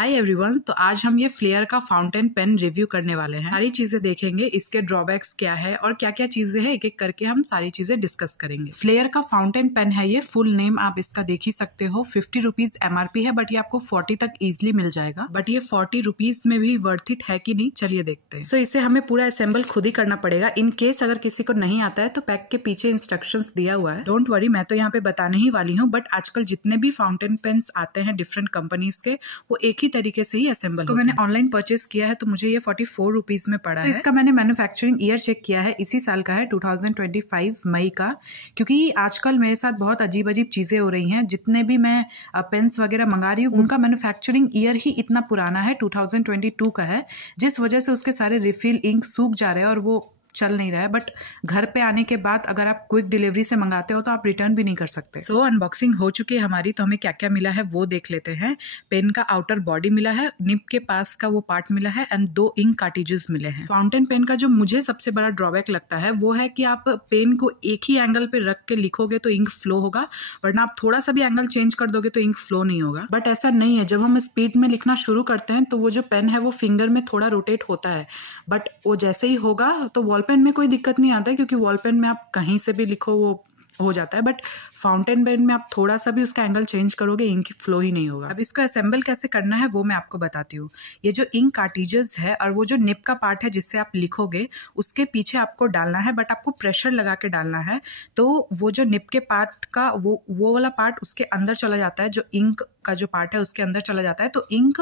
Hi everyone, तो आज हम ये फ्लेयर का फाउंटेन पेन रिव्यू करने वाले हैं। सारी चीजें देखेंगे, इसके ड्रॉबैक्स क्या है और क्या क्या चीजें हैं, एक एक करके हम सारी चीजें डिस्कस करेंगे। फ्लेयर का फाउंटेन पेन है ये, फुल नेम आप इसका देख ही सकते हो। 50 रुपीज MRP है, बट ये आपको 40 तक इजिली मिल जाएगा। बट ये 40 रुपीज में भी वर्थ इट है कि नहीं, चलिए देखते हैं। सो इसे हमें पूरा असेंबल खुद ही करना पड़ेगा। इन केस अगर किसी को नहीं आता है तो पैक के पीछे इंस्ट्रक्शंस दिया हुआ है। डोंट वरी, मैं तो यहाँ पे बताने ही वाली हूँ। बट आजकल जितने भी फाउंटेन पेन्स आते हैं डिफरेंट कंपनीज के, वो एक ही तरीके से ही असेंबल। मैंने ऑनलाइन परचेस किया है तो मुझे ये 44 रुपीज में पड़ा है। इसका मैंने मैन्युफैक्चरिंग ईयर चेक किया है, इसी साल का है, 2025 मई का। क्योंकि आजकल मेरे साथ बहुत अजीब अजीब चीजें हो रही हैं। जितने भी मैं पेन्स वगैरह मंगा रही हूँ उनका मैन्युफैक्चरिंग ईयर ही इतना पुराना है, 2022 का है, जिस वजह से उसके सारे रिफिल इंक सूख जा रहे हैं और वो चल नहीं रहा है। बट घर पे आने के बाद अगर आप क्विक डिलीवरी से मंगाते हो तो आप रिटर्न भी नहीं कर सकते। सो अनबॉक्सिंग हो चुकी है हमारी, तो हमें क्या क्या मिला है वो देख लेते हैं। पेन का आउटर बॉडी मिला है, निब के पास का वो पार्ट मिला है, एंड 2 इंक कार्टिजेस मिले हैं। फाउंटेन पेन का जो मुझे सबसे बड़ा ड्रॉबैक लगता है वो है कि आप पेन को एक ही एंगल पे रख के लिखोगे तो इंक फ्लो होगा, वरना आप थोड़ा सा भी एंगल चेंज कर दोगे तो इंक फ्लो नहीं होगा। बट ऐसा नहीं है, जब हम स्पीड में लिखना शुरू करते हैं तो वो जो पेन है वो फिंगर में थोड़ा रोटेट होता है। बट वो जैसे ही होगा तो वॉल पेन में कोई दिक्कत नहीं आता है, क्योंकि वॉल पेन में आप कहीं से भी लिखो वो हो जाता है। बट फाउंटेन पेन में आप थोड़ा सा भी उसका एंगल चेंज करोगे, इंक फ्लो ही नहीं होगा। अब इसको असेंबल कैसे करना है वो मैं आपको बताती हूँ। ये जो इंक कार्टिजेस है और वो जो निब का पार्ट है जिससे आप लिखोगे, उसके पीछे आपको डालना है, बट आपको प्रेशर लगा के डालना है। तो वो जो निब के पार्ट का वो वाला पार्ट उसके अंदर चला जाता है, जो इंक का जो पार्ट है उसके अंदर चला जाता है, तो इंक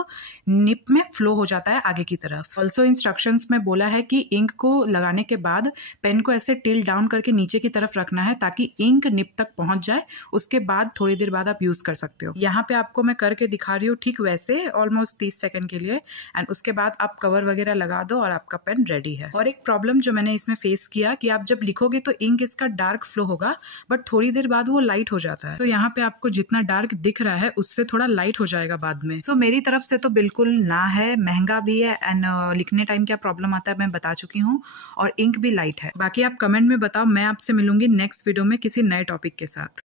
निब में फ्लो हो जाता है आगे की तरफ। ऑल्सो इंस्ट्रक्शंस में बोला है कि इंक को लगाने के बाद पेन को ऐसे टिल डाउन करके नीचे की तरफ रखना है ताकि इंक निब तक पहुंच जाए। उसके बाद थोड़ी देर बाद आप यूज कर सकते हो। यहाँ पे आपको मैं करके दिखा रही हूँ ठीक वैसे, ऑलमोस्ट 30 सेकंड के लिए। एंड उसके बाद आप कवर वगैरह लगा दो और आपका पेन रेडी है। और एक प्रॉब्लम जो मैंने इसमें फेस किया कि आप जब लिखोगे तो इंक इसका डार्क फ्लो होगा, बट थोड़ी देर बाद वो लाइट हो जाता है। तो यहाँ पे आपको जितना डार्क दिख रहा है उससे थोड़ा लाइट हो जाएगा बाद में। सो मेरी तरफ से तो बिल्कुल ना है, महंगा भी है, एंड लिखने टाइम क्या प्रॉब्लम आता है मैं बता चुकी हूँ, और इंक भी लाइट है। बाकी आप कमेंट में बताओ, मैं आपसे मिलूंगी नेक्स्ट वीडियो में किसी नए टॉपिक के साथ।